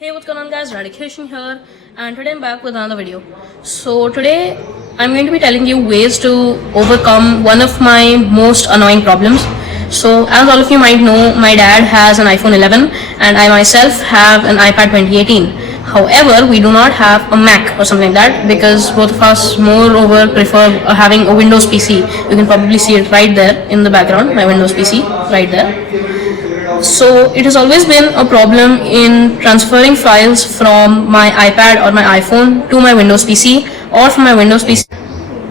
Hey, what's going on guys, Radikation here, and today I'm back with another video. So today I'm going to be telling you ways to overcome one of my most annoying problems. So as all of you might know, my dad has an iPhone 11 and I myself have an iPad 2018. However, we do not have a Mac or something like that because both of us moreover prefer having a Windows PC. You can probably see it right there in the background, my Windows PC right there. So it has always been a problem in transferring files from my iPad or my iPhone to my Windows PC, or from my Windows PC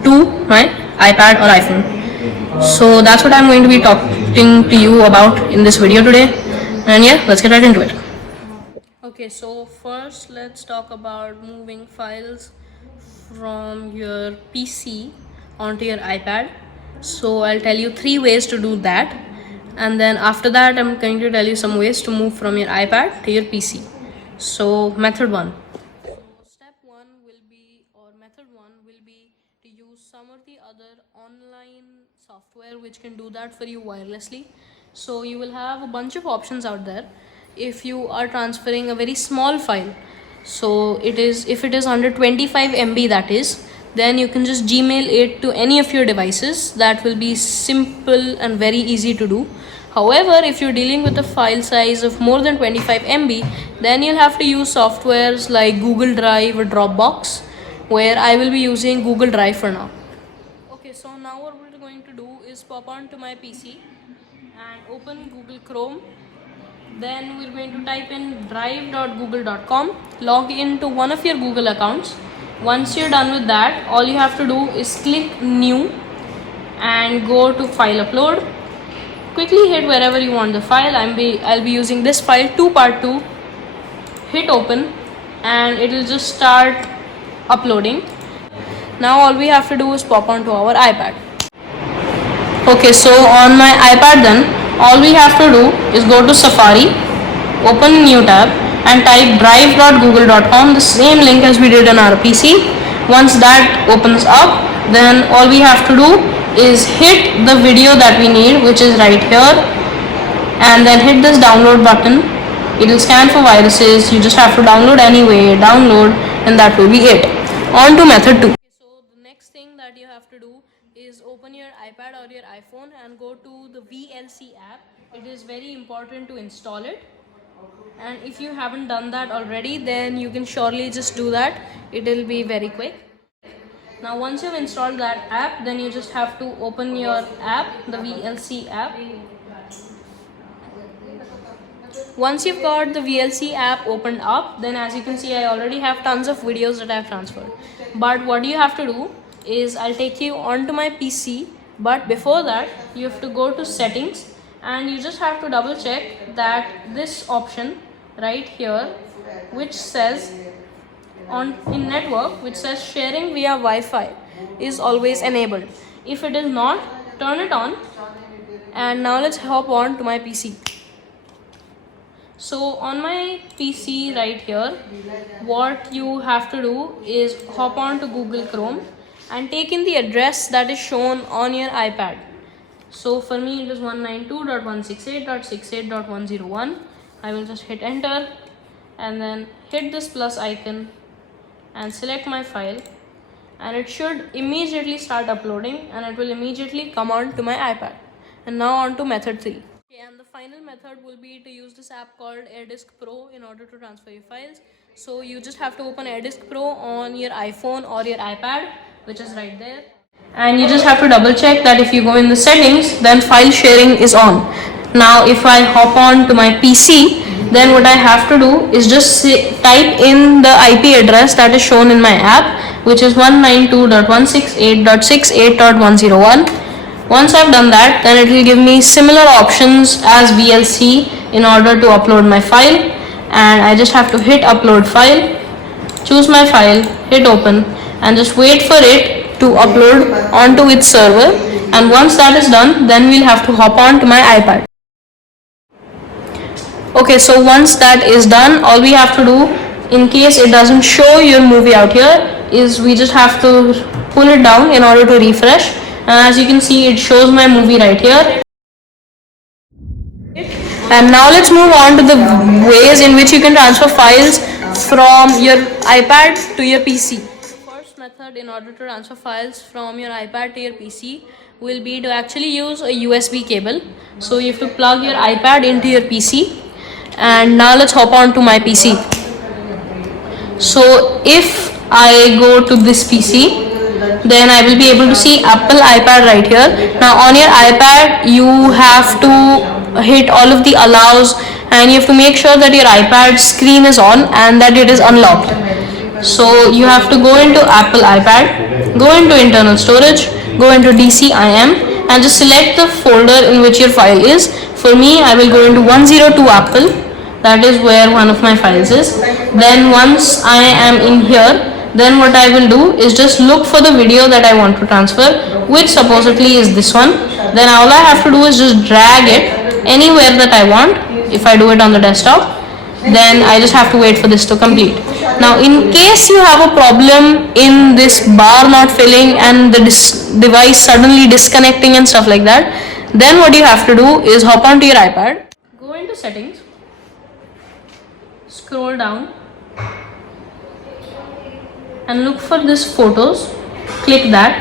to my iPad or iPhone. So that's what I'm going to be talking to you about in this video today. And yeah, let's get right into it. Okay, so first let's talk about moving files from your PC onto your iPad. So I'll tell you 3 ways to do that, and then after that I'm going to tell you some ways to move from your iPad to your PC. So method 1. So step 1 will be, or method 1 will be to use some or the other online software which can do that for you wirelessly. So you will have a bunch of options out there if you are transferring a very small file. So if it is under 25 MB, that is, then you can just Gmail it to any of your devices. That will be simple and very easy to do. However, if you're dealing with a file size of more than 25 MB, then you'll have to use softwares like Google Drive or Dropbox, where I will be using Google Drive for now. Okay, so now what we're going to do is pop onto my PC and open Google Chrome. Then we're going to type in drive.google.com, log into one of your Google accounts. Once you're done with that, all you have to do is click new and go to file upload. Quickly hit wherever you want the file. I'll be using this file 2part2. Hit open and it will just start uploading. Now all we have to do is pop onto our iPad. Okay, so on my iPad then, all we have to do is go to Safari, open a new tab and type drive.google.com, the same link as we did on our PC. Once that opens up, then all we have to do is hit the video that we need, which is right here, and then hit this download button. It will scan for viruses. You just have to download anyway, download, and that will be it. On to method 2. So the next thing that you have to do is open your iPad or your iPhone and go to the VLC app. It is very important to install it, and if you haven't done that already, then you can surely just do that. It will be very quick. Now once you've installed that app, then you just have to open your app, the VLC app. Once you've got the VLC app opened up, then as you can see, I already have tons of videos that I've transferred. But what you have to do is, I'll take you onto my PC, but before that you have to go to settings and you just have to double check that this option right here, which says in network, which says sharing via Wi-Fi, is always enabled. If it is not, turn it on. And now let's hop on to my PC. So on my PC right here, what you have to do is hop on to Google Chrome and take in the address that is shown on your iPad. So for me it is 192.168.68.101. I will just hit enter and then hit this plus icon and select my file, and it should immediately start uploading and it will immediately come on to my iPad. And now on to method 3. Okay, and the final method will be to use this app called AirDisk Pro in order to transfer your files. So you just have to open AirDisk Pro on your iPhone or your iPad, which is right there, and you just have to double check that if you go in the settings, then file sharing is on. Now if I hop on to my PC, then what I have to do is just type in the IP address that is shown in my app, which is 192.168.68.101. Once I've done that, then it will give me similar options as VLC in order to upload my file, and I just have to hit upload file, choose my file, hit open, and just wait for it to upload onto its server. And once that is done, then we'll have to hop on to my iPad. Okay, so once that is done, all we have to do, in case it doesn't show your movie out here, is we just have to pull it down in order to refresh, and as you can see, it shows my movie right here. And now let's move on to the ways in which you can transfer files from your iPad to your PC. The first method in order to transfer files from your iPad to your PC will be to actually use a USB cable. So you have to plug your iPad into your PC. And now let's hop on to my PC. So if I go to this PC, then I will be able to see Apple iPad right here. Now on your iPad you have to hit all of the allows, and you have to make sure that your iPad screen is on and that it is unlocked. So you have to go into Apple iPad, go into internal storage, go into DCIM, and just select the folder in which your file is. For me, I will go into 102 Apple. That is where one of my files is. Then once I am in here, then what I will do is just look for the video that I want to transfer, which supposedly is this one. Then all I have to do is just drag it anywhere that I want. If I do it on the desktop, then I just have to wait for this to complete. Now in case you have a problem in this bar not filling and the device suddenly disconnecting and stuff like that, then what you have to do is hop onto your iPad, go into settings, scroll down and look for this photos, click that,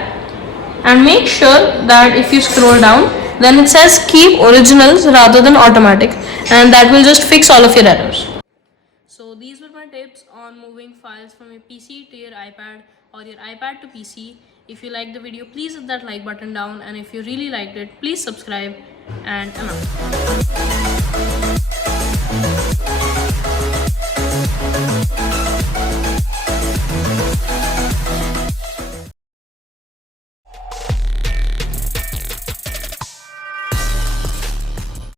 and make sure that if you scroll down, then it says keep originals rather than automatic, and that will just fix all of your errors. So these were my tips on moving files from your PC to your iPad or your iPad to PC. If you liked the video, please hit that like button down, and if you really liked it, please subscribe, and I'm out.